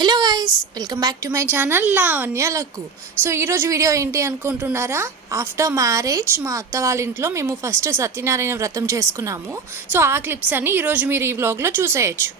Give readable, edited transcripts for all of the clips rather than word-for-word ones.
Hello guys, welcome back to my channel Lavanya luck. So ఈరోజు video ఏంటి అనుకుంటున్నారా? After marriage మా అత్త వాళ్ళ ఇంట్లో మేము ఫస్ట్ సత్యనారాయణ వ్రతం చేసుకున్నాము. సో ఆ క్లిప్స్ అన్ని ఈరోజు మీరు ఈ వ్లాగ్లో చూసేయచ్చు.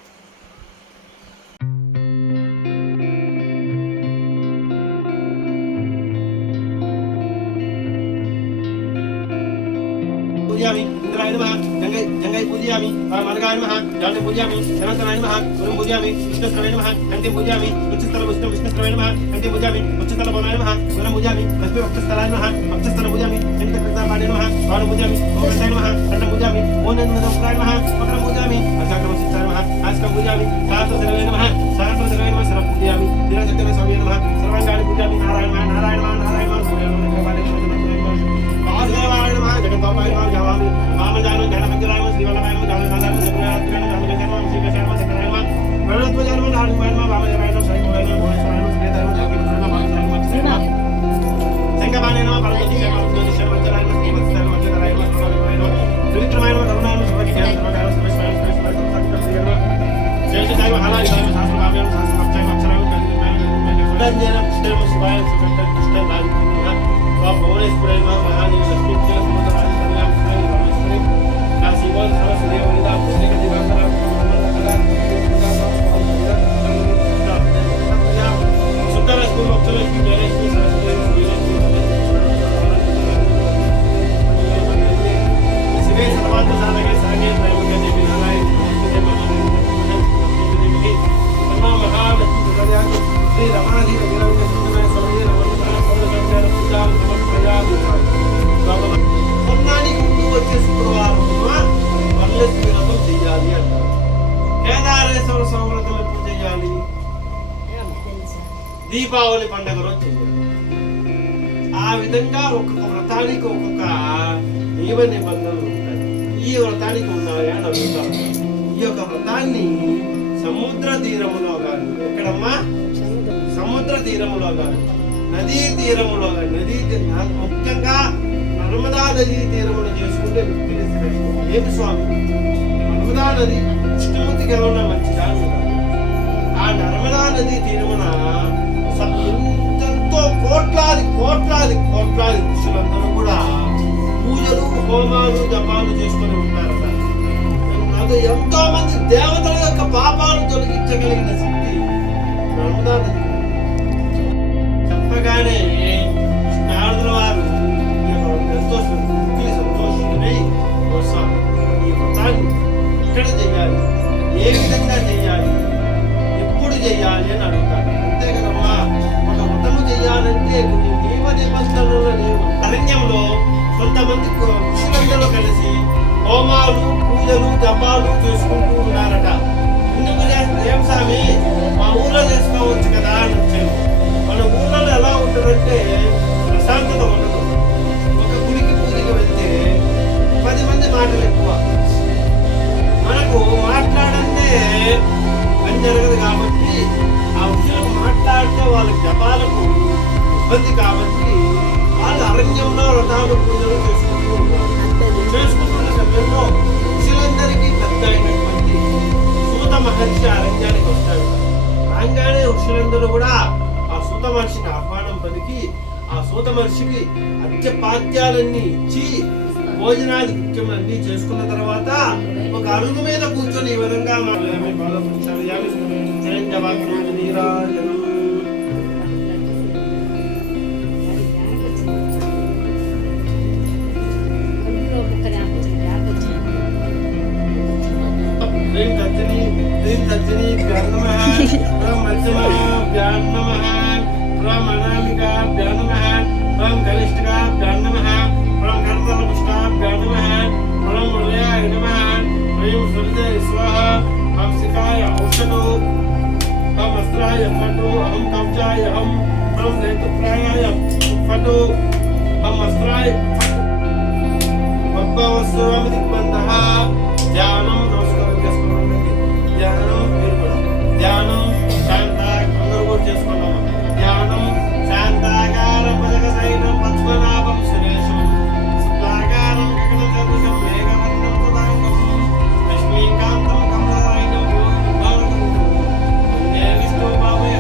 पूजयामि इंद्राय नमः गंगे गंगे पूजयामि मार्गाय नमः जाने पूजयामि शनंतनाय नमः गुरु पूजयामि विष्णुस्त्रवे नमः कंठे पूजयामि उच्चस्थल विष्णुस्त्रवे नमः कंठे पूजयामि उच्चस्थल भवाय नमः गुरु पूजयामि लक्ष्मी वक्षस्थलाय नमः वक्षस्थल पूजयामि चंद्रकृतापाणे नमः वाणु पूजयामि ओमकाय नमः कंठ पूजयामि ओनन्दनोक्राय नमः मकरं पूजयामि अजाक्रमसिद्धाय नमः आस्कं पूजयामि सहस्रधरवे नमः सहस्रधरवे नमः सर्व पूजयामि वीरसत्यमे स्वामी नमः सर्वांगानि पूजयामि नारायण नारायण नारायण सूर्य नमः वासुदेवाय नमः जगन्नाथाय नमः जवामि वामजानो जनमंजराय नमः श्रीवल्लभाय नमः जामनाथाय नमः जगन्नाथाय नमः जामनगराय नमः श्रीकेशाय नमः सकराय नमः गणपतये नमः नारायणाय नमः वामदेवाय नमः शैवाय नमः भुवनेश्वराय नमः श्रीधराय नमः जागेन्द्राय नमः भास्कराय नमः संगमाने नमः परमज्योतिषाय नमः ज्योतिषाय मंजराय नमः श्रीवत्साय नमः मंजराय नमः करुणाय नमः त्रिविक्रमाय नमः करुणाय नमः सर्वज्ञाय नमः सर्वेश्वराय नमः सर्वेश्वराय नमः जयजय महाराज नमः शास्त्रभाव्याय नमः शास्त्रभक्षाय नमः अक्षराय नमः सुदंजय नमः कृष्णाय नमः शिवाय नमः सुदंत कृष्ण राज नमः भुवनेश्वराय नमः महादेव लक्ष्मी समुद्राय नमः रामेश्वरी काशीवन सरस्वती वनिता पुण्य दिवाकर सुतरस्तु मोक्षलक्ष्मी जयलक्ष्मी सरस्वती शिवे सर्वांत साधके सागे त्रैलोक्य देवी नारायण देवी नमः महालक्ष्मी कल्याण श्री रमाधि रघुराम सुंदर स्वामी नमः पूजा కొన్నానికి ముందు వచ్చే శుక్రవారం వరలక్ష్మి వ్రతం చేయాలి అంటారు. కేదారేశ్వర స్వామి వ్రతం ఎప్పుడు చేయాలి? దీపావళి పండుగ రోజు చేయాలి. ఆ విధంగా ఒక్కొక్క వ్రతానికి ఒక్కొక్క నియమ నిబంధనలు ఉంటాయి. ఈ వ్రతానికి ఉన్నాయా అని అడుగుతారు. ఈ యొక్క వ్రతాన్ని సముద్ర తీరములో కానీ, ఎక్కడమ్మా సముద్ర తీరములో కానీ, నదీ తీరములో ముఖ్యంగా నర్మదా నదీ తీరమును చేసుకుంటే ఏమి స్వామి, నర్మదా నది కృష్ణమూర్తికి ఏమన్నా మంచిదా? ఆ నర్మదా నదీ తీరమున ఎంతో కోట్లాది కోట్లాది కోట్లాది ఋషులందరూ కూడా పూజలు హోమాలు జపాలు చేసుకుని ఉంటారట. ఎంతో మంది దేవతల యొక్క పాపాలు తొలగించగలిగిన శక్తి నర్మదా నది. చెప్పగానే నారదుల వారు ఎంతో సంతోషమై ఈ వ్రతాన్ని ఎక్కడ చేయాలి, ఏ విధంగా చేయాలి, ఎప్పుడు చేయాలి అని అడుగుతారు. అంతే కదమ్మా, ఒక వ్రతము చేయాలంటే కొన్ని నియమ నిబంధనలు లేవు. అరణ్యంలో కొంతమంది ఋషులందరూ కలిసి హోమాలు పూజలు జపాలు చేసుకుంటూ ఉన్నారట. ఎందుకు ఏం స్వామి, మా ఊళ్ళో చేసుకోవచ్చు కదా అని వచ్చాను. మన ఊళ్ళలో ఎలా ఉంటుందంటే ప్రశాంతత ఉండదు. ఒక గుడికి పూజకి వెళ్తే 10 మంది మాటలు ఎక్కువ. మనకు మాట్లాడంటే పని జరగదు కాబట్టి ఆ విషయాలు మాట్లాడితే వాళ్ళకి జపాలకు ఇబ్బంది కాబట్టి వాళ్ళు అరణ్యంలో వ్రతాలు పూజలు చేసుకుంటూ ఉన్నారు. చేసుకుంటున్న సమయంలో ఋషులందరికీ పెద్ద అయినటువంటి సూత మహర్షి అరణ్యానికి వస్తాడు. రాగానే ఋషులందరూ కూడా ఆ సూత మహర్షికి ఆహ్వానం పలికి ఆ సూత మహర్షికి అర్ఘ్యపాద్యాలన్నీ ఇచ్చి భోజనాది ముఖ్యమన్నీ చేసుకున్న తర్వాత ఒక అరుగు మీద కూర్చొని ఈ విధంగా अनामिकाभ्यां नमः, ओम कनिष्ठकाभ्यां नमः, ओम कर्दमपुष्टाभ्यां नमः, ओम मुरल्याय नमः, ओम सूर्याय स्वाहा, ओम शिखाय औषधो, ओम अस्त्राय फटो, ओम कवचाय ओम नेत्रत्राय फटो, ओम अस्त्राय भगवस्वाम दिग्बन्धः ध्यानं नमस्कारं చేసుకోండి. ధ్యానం శాంత అందరూ కూడా చేసుకున్నాము. ధ్యానం శాంతాకారం భజగసైనం పద్మనాభం సురేశం శుక్లాకారం గగనసదృశం మేఘవర్ణం సుధాంగం లక్ష్మీకాంతం కమలనయనం యోగిభావం వందే విష్ణు భావయ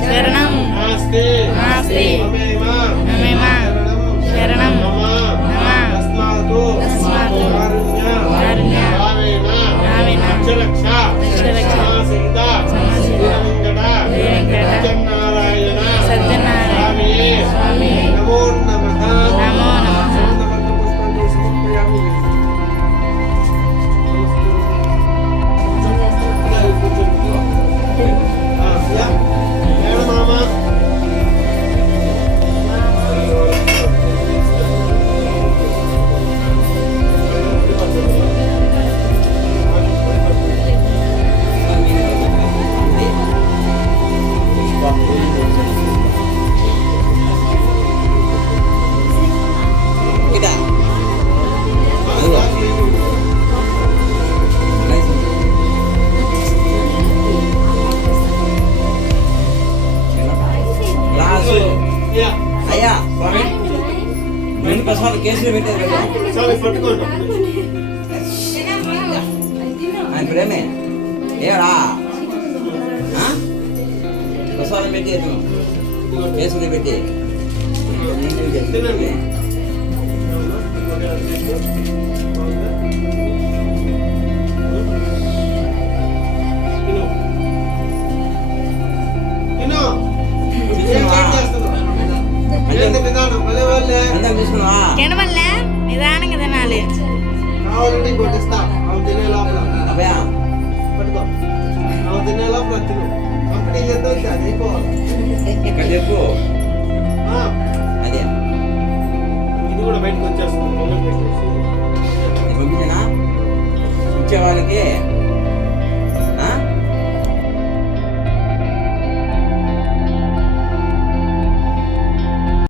శరణం నాస్తి మమేమ శరణం మమ తస్మాతు కారుణ్య భావేన రక్ష సీత సత్యనారాయణ స్వామి నమో నమః అయ్యా స్వామి రెండు ప్రసాదం కేసులు పెట్టారు కదా స్వామి పట్టుకోండి ఆయన ప్రేమే ఏడా ప్రసాదం పెట్టి కేసులు పెట్టి తినండి అందరం తీసుకున్నా తినవల్ల నిదానంగా తినాలి. కావాలంటే కొట్టిస్తా అవి తినే లోపల అభయ పట్టుకో అవి తినే లోపల తిను కంపెనీ చేద్దాం అది అయిపోవాలి ఇక్కడ చెప్పు